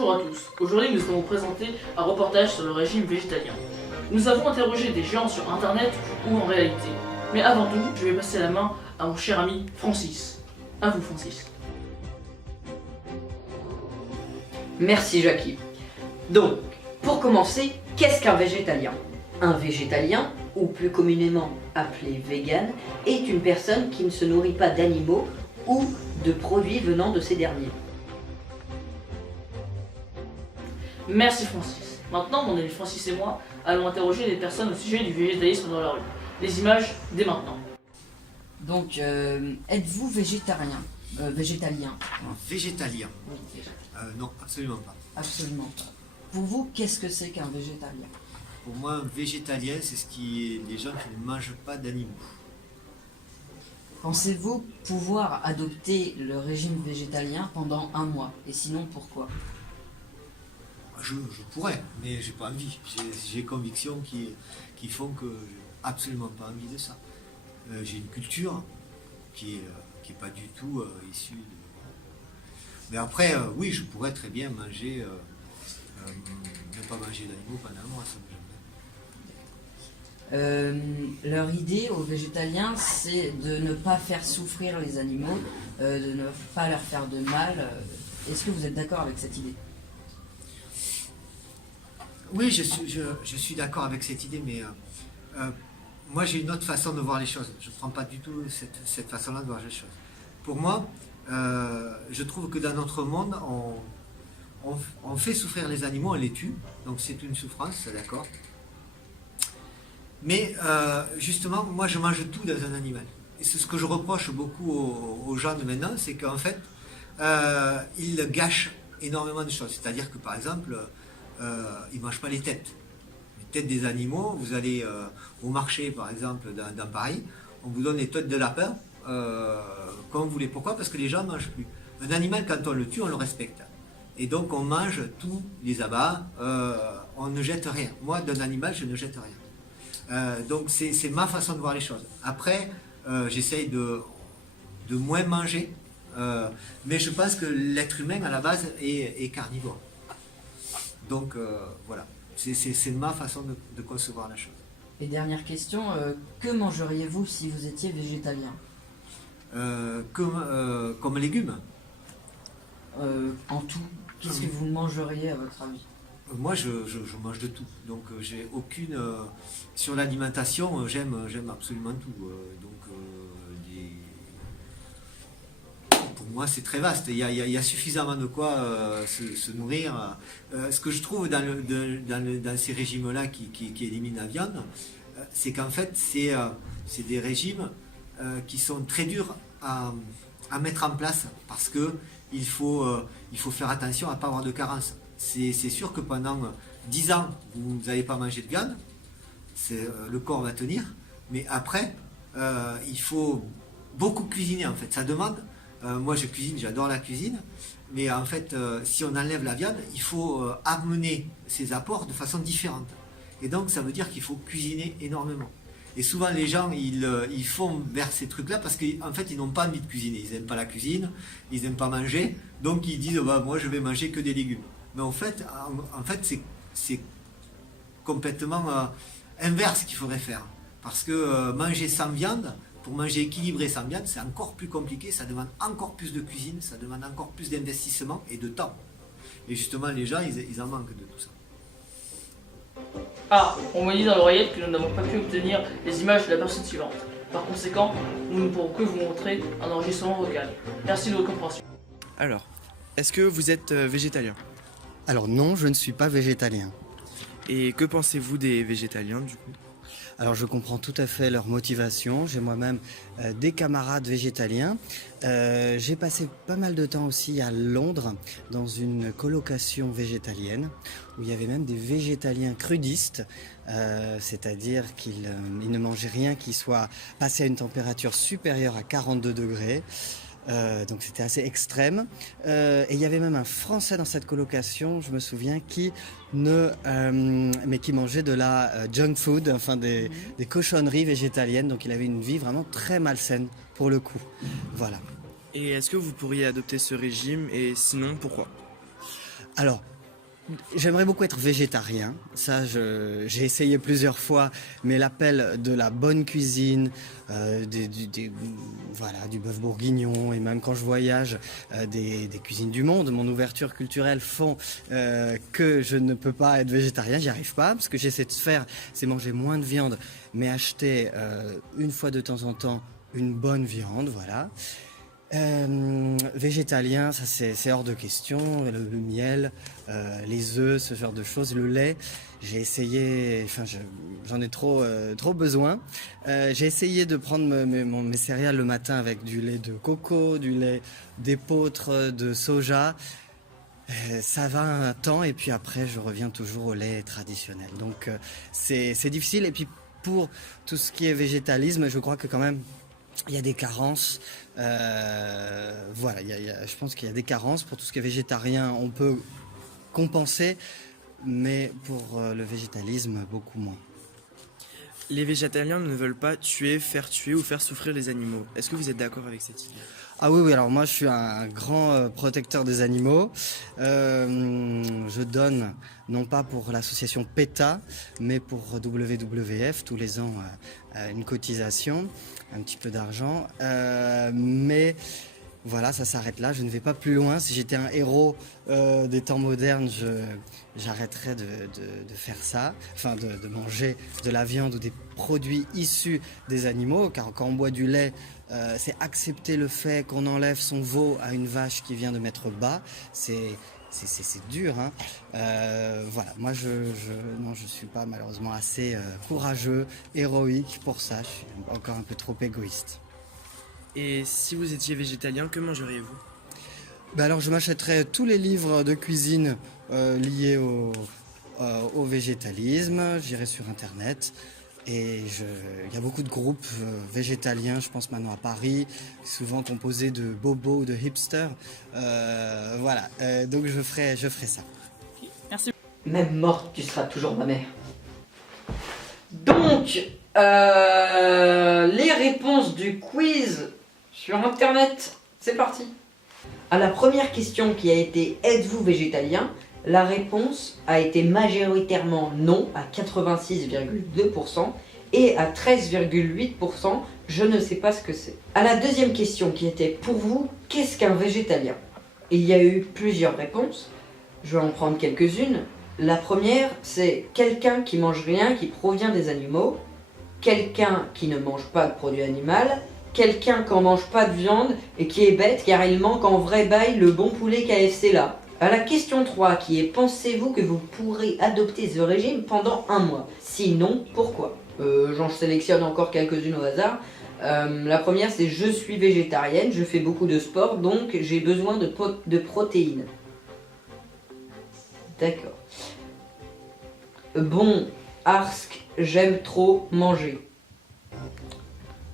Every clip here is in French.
Bonjour à tous, aujourd'hui nous allons vous présenter un reportage sur le régime végétalien. Nous avons interrogé des gens sur internet ou en réalité. Mais avant tout, je vais passer la main à mon cher ami Francis. À vous Francis. Merci Jackie. Donc, pour commencer, qu'est-ce qu'un végétalien? Un végétalien, ou plus communément appelé vegan, est une personne qui ne se nourrit pas d'animaux ou de produits venant de ces derniers. Merci Francis. Maintenant, mon ami Francis et moi allons interroger des personnes au sujet du végétalisme dans la rue. Les images dès maintenant. Donc, êtes-vous végétarien végétalien? Végétalien? Oui, Non, absolument pas. absolument pas. Pour vous, qu'est-ce que c'est qu'un végétalien? Pour moi, un végétalien, c'est les gens qui ne mangent pas d'animaux. Pensez-vous pouvoir adopter le régime végétalien pendant un mois? Et sinon, pourquoi? Je pourrais, mais j'ai pas envie. J'ai convictions qui font que j'ai absolument pas envie de ça. J'ai une culture qui est pas du tout issue de... Mais après, oui, je pourrais très bien manger, ne pas manger d'animaux pendant un mois, ça me gêne pas. Leur idée aux végétaliens, c'est de ne pas faire souffrir les animaux, de ne pas leur faire de mal. Est-ce que vous êtes d'accord avec cette idée? Oui, je suis d'accord avec cette idée, mais moi j'ai une autre façon de voir les choses. Je ne prends pas du tout cette façon-là de voir les choses. Pour moi, je trouve que dans notre monde, on fait souffrir les animaux, on les tue, donc c'est une souffrance, d'accord. Mais justement, moi je mange tout dans un animal. Et c'est ce que je reproche beaucoup aux gens de maintenant, c'est qu'en fait, ils gâchent énormément de choses. C'est-à-dire que par exemple, ils ne mangent pas les têtes. Les têtes des animaux, vous allez au marché par exemple dans Paris, on vous donne les têtes de lapin comme vous voulez. Pourquoi? Parce que les gens ne mangent plus. Un animal, quand on le tue, on le respecte. Et donc on mange tous les abats, on ne jette rien. Moi, d'un animal, je ne jette rien. Donc c'est ma façon de voir les choses. Après, j'essaye de moins manger, mais je pense que l'être humain, à la base, est carnivore. Donc voilà, c'est ma façon de concevoir la chose. Et dernière question, que mangeriez-vous si vous étiez végétalien? Comme légumes. En tout, qu'est-ce que vous mangeriez à votre avis? Moi, je mange de tout. Donc, j'ai aucune... sur l'alimentation, j'aime absolument tout. Pour moi, c'est très vaste. Il y a suffisamment de quoi se nourrir. Ce que je trouve dans ces régimes-là qui éliminent la viande, c'est qu'en fait, c'est des régimes qui sont très durs à mettre en place parce que il faut faire attention à ne pas avoir de carence. C'est sûr que pendant 10 ans, vous n'allez pas manger de viande, le corps va tenir, mais après, il faut beaucoup cuisiner en fait. Ça demande, moi je cuisine, j'adore la cuisine, mais en fait, si on enlève la viande, il faut amener ses apports de façon différente. Et donc ça veut dire qu'il faut cuisiner énormément. Et souvent les gens, ils font vers ces trucs-là parce qu'en fait, ils n'ont pas envie de cuisiner. Ils n'aiment pas la cuisine, ils n'aiment pas manger, donc ils disent bah, moi je vais manger que des légumes. Mais en fait c'est complètement inverse qu'il faudrait faire. Parce que manger sans viande, pour manger équilibré sans viande, c'est encore plus compliqué, ça demande encore plus de cuisine, ça demande encore plus d'investissement et de temps. Et justement, les gens, ils en manquent de tout ça. Ah, on me dit dans l'oreillette que nous n'avons pas pu obtenir les images de la personne suivante. Par conséquent, nous ne pourrons que vous montrer un enregistrement vocal. Merci de votre compréhension. Alors, est-ce que vous êtes végétalien? Alors non, je ne suis pas végétalien. Et que pensez-vous des végétaliens du coup? Alors je comprends tout à fait leur motivation. J'ai moi-même des camarades végétaliens. J'ai passé pas mal de temps aussi à Londres dans une colocation végétalienne où il y avait même des végétaliens crudistes, c'est-à-dire qu'ils ne mangeaient rien qui soit passé à une température supérieure à 42 degrés. Donc c'était assez extrême. Et il y avait même un Français dans cette colocation, je me souviens, qui mangeait de la junk food, enfin des cochonneries végétaliennes. Donc il avait une vie vraiment très malsaine pour le coup. Voilà. Et est-ce que vous pourriez adopter ce régime et sinon pourquoi? Alors, J'aimerais beaucoup être végétarien. Ça, j'ai essayé plusieurs fois, mais l'appel de la bonne cuisine, voilà, du bœuf bourguignon, et même quand je voyage, des cuisines du monde, mon ouverture culturelle font que je ne peux pas être végétarien. J'y arrive pas. Ce que j'essaie de faire, c'est manger moins de viande, mais acheter une fois de temps en temps une bonne viande, voilà. Végétalien, ça c'est hors de question. Le miel, les œufs, ce genre de choses, le lait. J'ai essayé, enfin j'en ai trop besoin. J'ai essayé de prendre mes céréales le matin avec du lait de coco, du lait d'épeautre, de soja. Ça va un temps et puis après je reviens toujours au lait traditionnel. Donc c'est difficile. Et puis pour tout ce qui est végétalisme, je crois que quand même il y a des carences. Voilà, je pense qu'il y a des carences. Pour tout ce qui est végétarien, on peut compenser, mais pour le végétalisme, beaucoup moins. Les végétaliens ne veulent pas tuer, faire tuer ou faire souffrir les animaux. Est-ce que vous êtes d'accord avec cette idée? Ah oui, alors moi je suis un grand protecteur des animaux. Je donne, non pas pour l'association PETA, mais pour WWF, tous les ans une cotisation, un petit peu d'argent. Mais voilà, ça s'arrête là, je ne vais pas plus loin. Si j'étais un héros des temps modernes, j'arrêterais de faire ça, enfin de manger de la viande ou des produits issus des animaux, car quand on boit du lait, c'est accepter le fait qu'on enlève son veau à une vache qui vient de mettre bas. C'est dur, hein. Voilà, moi je suis pas malheureusement assez courageux, héroïque pour ça. Je suis encore un peu trop égoïste. Et si vous étiez végétalien, que mangeriez-vous? Alors je m'achèterais tous les livres de cuisine liés au végétalisme. J'irai sur internet. Et il y a beaucoup de groupes végétaliens, je pense maintenant à Paris, souvent composés de bobos ou de hipsters. Voilà, donc je ferai ça. Merci. Même morte, tu seras toujours ma mère. Donc, les réponses du quiz sur internet, c'est parti. À la première question qui a été « Êtes-vous végétalien ?», la réponse a été majoritairement non à 86,2% et à 13,8% je ne sais pas ce que c'est. À la deuxième question qui était pour vous, qu'est-ce qu'un végétalien? Il y a eu plusieurs réponses, je vais en prendre quelques-unes. La première, c'est quelqu'un qui mange rien qui provient des animaux, quelqu'un qui ne mange pas de produit animal, quelqu'un qui n'en mange pas de viande et qui est bête car il manque en vrai bail le bon poulet KFC là. À la question 3 qui est « Pensez-vous que vous pourrez adopter ce régime pendant un mois? Sinon, pourquoi ?» J'en sélectionne encore quelques-unes au hasard. La première c'est « Je suis végétarienne, je fais beaucoup de sport, donc j'ai besoin de protéines. » D'accord. Bon, Arsk, j'aime trop manger.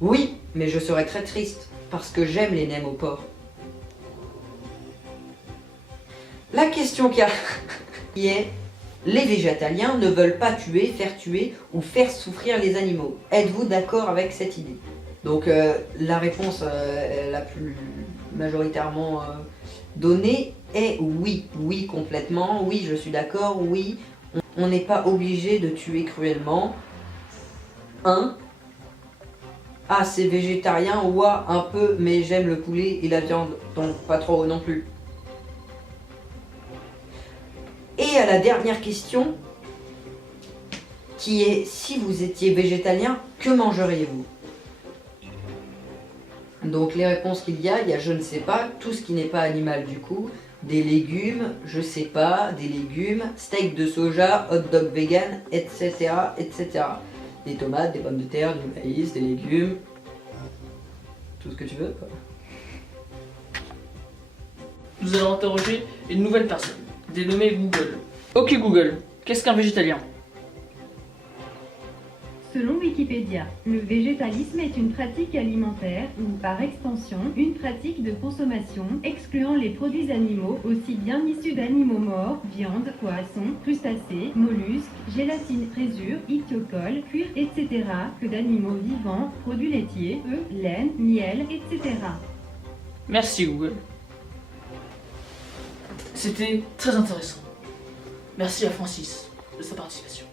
Oui, mais je serais très triste, parce que j'aime les nems au porc. La question qui est « Les végétaliens ne veulent pas tuer, faire tuer ou faire souffrir les animaux. Êtes-vous d'accord avec cette idée ?» Donc la réponse la plus majoritairement donnée est oui. Oui complètement, oui je suis d'accord, oui. On n'est pas obligé de tuer cruellement. 1. Ah c'est végétarien, ouah un peu, mais j'aime le poulet et la viande, donc pas trop non plus. Et à la dernière question, qui est si vous étiez végétalien, que mangeriez-vous? Donc les réponses qu'il y a je ne sais pas, tout ce qui n'est pas animal du coup, des légumes, je sais pas, des légumes, steak de soja, hot dog vegan, etc. etc. Des tomates, des pommes de terre, du maïs, des légumes, tout ce que tu veux quoi. Nous allons interroger une nouvelle personne, dénommée Google. Ok Google, qu'est-ce qu'un végétalien? Selon Wikipédia, le végétalisme est une pratique alimentaire ou, par extension, une pratique de consommation excluant les produits animaux aussi bien issus d'animaux morts, viande, poissons, crustacés, mollusques, gélatine, présure, ichthyocolle, cuir, etc. que d'animaux vivants, produits laitiers, œufs, laine, miel, etc. Merci Google. C'était très intéressant. Merci à Francis de sa participation.